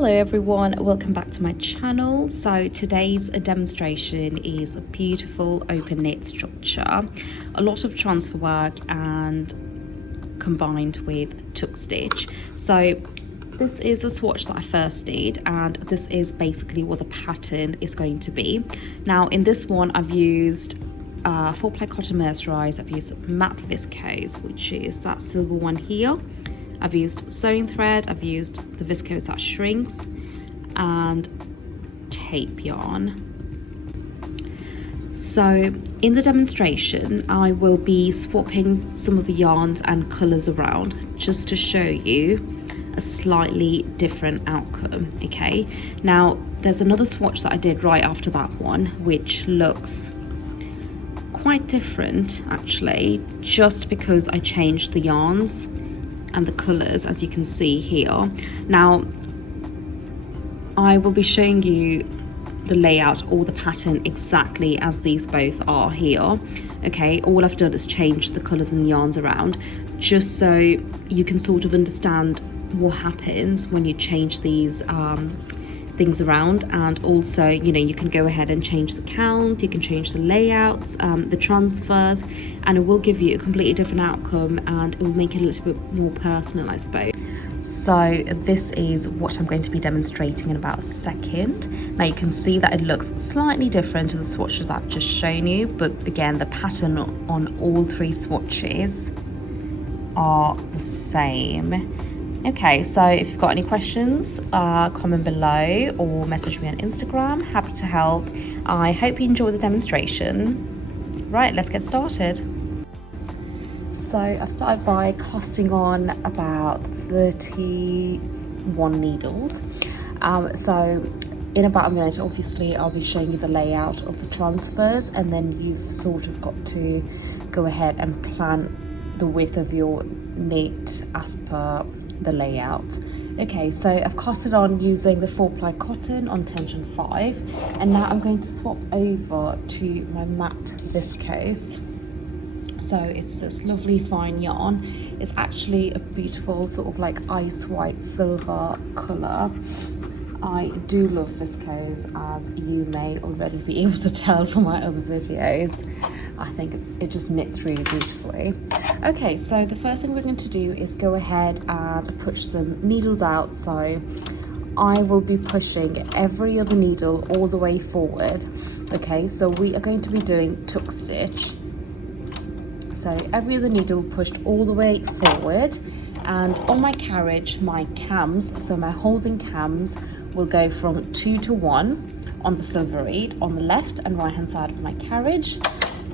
Hello everyone, welcome back to my channel. So today's demonstration is a beautiful open knit structure, a lot of transfer work and combined with tuck stitch. So this is a swatch that I first did, and this is basically what the pattern is going to be. Now in this one I've used 4-ply cotton mercerized, I've used matte viscose, which is that silver one here. I've used sewing thread, I've used the viscose that shrinks, and tape yarn. So in the demonstration I will be swapping some of the yarns and colours around just to show you a slightly different outcome. Okay, now there's another swatch that I did right after that one which looks quite different actually, just because I changed the yarns and the colours, as you can see here. Now I will be showing you the layout or the pattern exactly as these both are here. Okay, all I've done is change the colours and yarns around just so you can sort of understand what happens when you change these things around. And also, you know, you can go ahead and change the count, you can change the layouts, the transfers, and it will give you a completely different outcome, and it will make it a little bit more personal, I suppose. So this is what I'm going to be demonstrating in about a second. Now you can see that it looks slightly different to the swatches that I've just shown you, but again the pattern on all three swatches are the same. Okay, so if you've got any questions, comment below or message me on Instagram. Happy to help. I hope you enjoy the demonstration. Right, let's get started. So I've started by casting on about 31 needles. So in about a minute, obviously, I'll be showing you the layout of the transfers, and then you've sort of got to go ahead and plan the width of your knit as per the layout. Okay, so I've casted on using the 4-ply cotton on tension 5, and now I'm going to swap over to my matte viscose. So it's this lovely fine yarn. It's actually a beautiful sort of like ice white silver colour. I do love viscose, as you may already be able to tell from my other videos. I think it just knits really beautifully. Okay, so the first thing we're going to do is go ahead and push some needles out. So I will be pushing every other needle all the way forward. Okay, so we are going to be doing tuck stitch. So every other needle pushed all the way forward, and on my carriage, my cams, so my holding cams, will go from 2 to 1 on the silver reed on the left and right hand side of my carriage.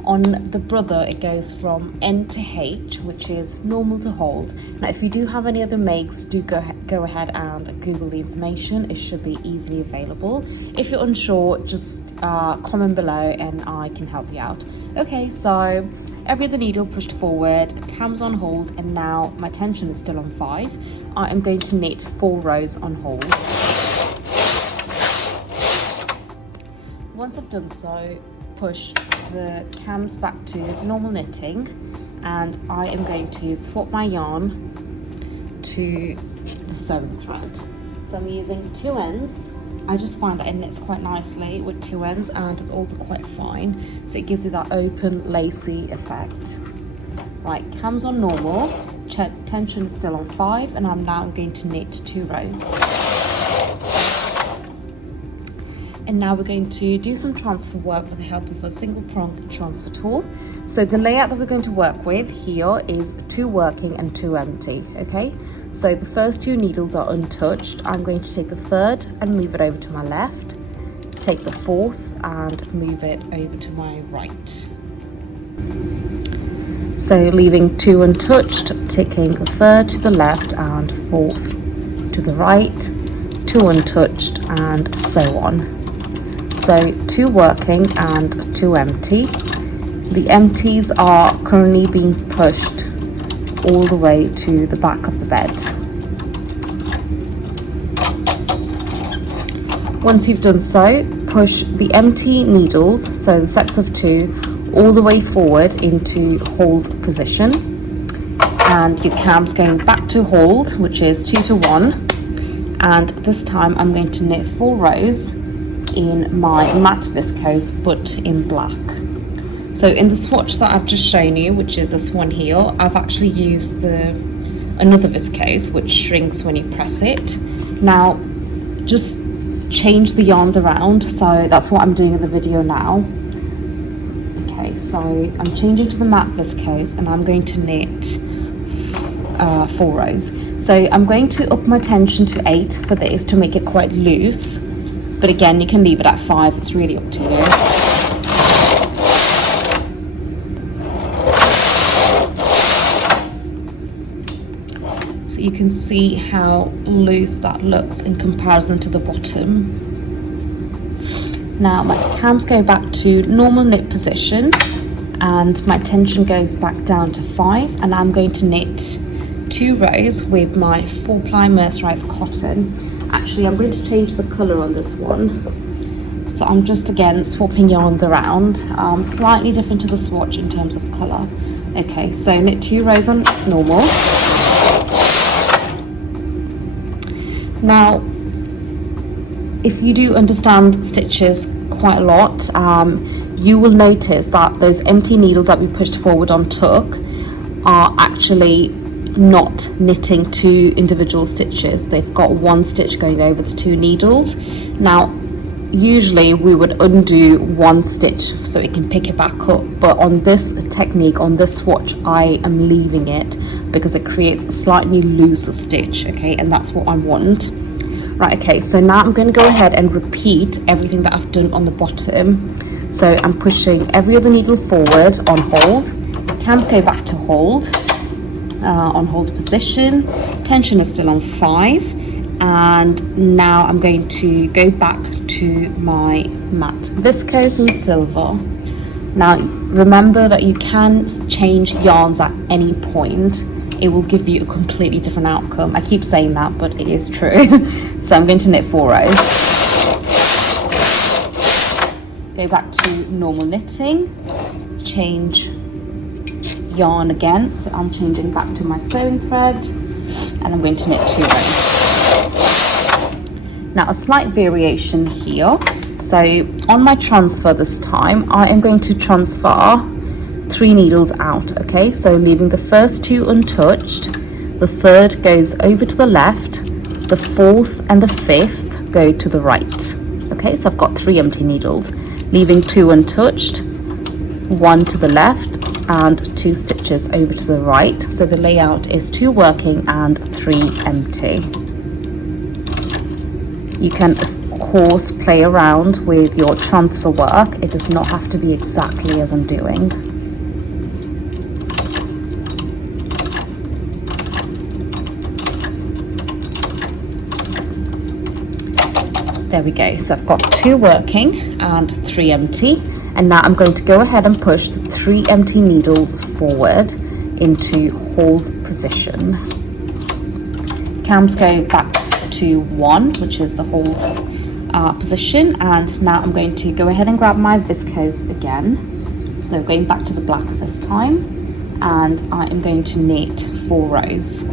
On the brother, it goes from N to H, which is normal to hold. Now if you do have any other makes, do go ahead and Google the information. It should be easily available. If you're unsure, just comment below and I can help you out. Okay, so every other needle pushed forward, cams on hold, and now my tension is still on 5. I am going to knit 4 rows on hold. Once I've done so, push the cams back to normal knitting, and I am going to swap my yarn to the sewing thread. So I'm using 2 ends. I just find that it knits quite nicely with 2 ends, and it's also quite fine, so it gives you that open lacy effect. Right, cams on normal, tension is still on 5, and I'm now going to knit 2 rows. And now we're going to do some transfer work with the help of a single prong transfer tool. So the layout that we're going to work with here is 2 working and 2 empty. Okay, so the first 2 needles are untouched. I'm going to take the 3rd and move it over to my left, take the 4th and move it over to my right. So leaving 2 untouched, taking the 3rd to the left and 4th to the right, 2 untouched, and so on. So 2 working and 2 empty. The empties are currently being pushed all the way to the back of the bed. Once you've done so, push the empty needles, so the sets of 2, all the way forward into hold position, and your cam's going back to hold, which is 2 to 1, and this time I'm going to knit 4 rows in my matte viscose but in black. So in the swatch that I've just shown you, which is this one here, I've actually used another viscose which shrinks when you press it. Now just change the yarns around, so that's what I'm doing in the video now. Okay, so I'm changing to the matte viscose and I'm going to knit 4 rows. So I'm going to up my tension to 8 for this to make it quite loose, but again you can leave it at 5, it's really up to you. So you can see how loose that looks in comparison to the bottom. Now my cams go back to normal knit position and my tension goes back down to 5, and I'm going to knit 2 rows with my 4-ply mercerized cotton. Actually, I'm going to change the colour on this one. So I'm just again swapping yarns around, slightly different to the swatch in terms of colour. Okay, so knit 2 rows on normal. Now, if you do understand stitches quite a lot, you will notice that those empty needles that we pushed forward on tuck are actually not knitting 2 individual stitches. They've got 1 stitch going over the 2 needles. Now usually we would undo 1 stitch so it can pick it back up, but on this technique, on this swatch, I am leaving it because it creates a slightly looser stitch, okay, and that's what I want. Right, okay, so now I'm going to go ahead and repeat everything that I've done on the bottom. So I'm pushing every other needle forward on hold, cams go back to hold, on hold position, tension is still on 5, and now I'm going to go back to my matte viscose and silver. Now remember that you can change yarns at any point. It will give you a completely different outcome. I keep saying that, but it is true. So I'm going to knit 4 rows, go back to normal knitting, change yarn again, so I'm changing back to my sewing thread, and I'm going to knit 2 rows. Now a slight variation here. So on my transfer this time, I am going to transfer 3 needles out, okay, so leaving the first 2 untouched, the third goes over to the left, the 4th and the 5th go to the right. Okay, so I've got 3 empty needles, leaving 2 untouched, 1 to the left and 2 stitches over to the right. So the layout is 2 working and 3 empty. You can of course play around with your transfer work. It does not have to be exactly as I'm doing. There we go, so I've got 2 working and 3 empty, and now I'm going to go ahead and push the 3 empty needles forward into hold position. Cams go back to 1, which is the hold position, and now I'm going to go ahead and grab my viscose again. So going back to the black this time, and I am going to knit 4 rows.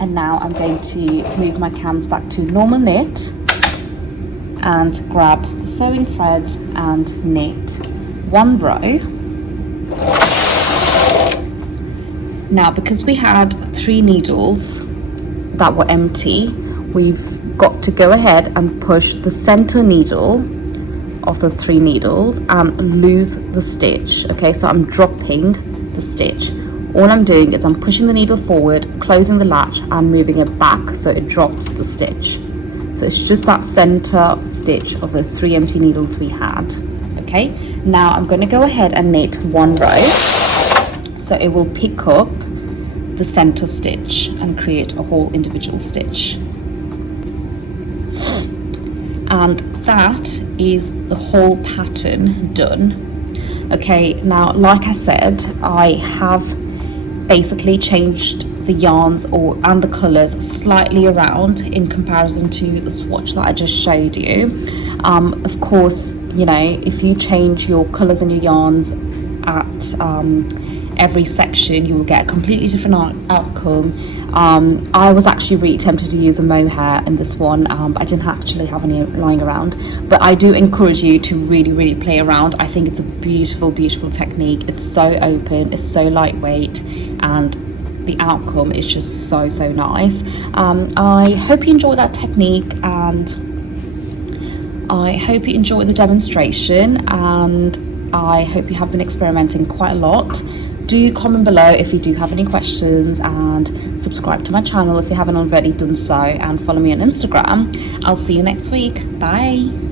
And now I'm going to move my cams back to normal knit and grab the sewing thread and knit 1 row. Now because we had 3 needles that were empty, we've got to go ahead and push the center needle of those 3 needles and lose the stitch. Okay, so I'm dropping the stitch. All I'm doing is I'm pushing the needle forward, closing the latch and moving it back so it drops the stitch. So it's just that center stitch of those 3 empty needles we had. Okay, now I'm going to go ahead and knit 1 row so it will pick up the center stitch and create a whole individual stitch. And that is the whole pattern done. Okay, now like I said, I have basically changed the yarns and the colors slightly around in comparison to the swatch that I just showed you. Of course, you know, if you change your colors and your yarns at every section you will get a completely different outcome. I was actually really tempted to use a mohair in this one, but I didn't actually have any lying around. But I do encourage you to really play around. I think it's a beautiful technique. It's so open, it's so lightweight, and the outcome is just so nice. I hope you enjoyed that technique, and I hope you enjoyed the demonstration, and I hope you have been experimenting quite a lot. Do comment below if you do have any questions, and subscribe to my channel if you haven't already done so, and follow me on Instagram. I'll see you next week. Bye.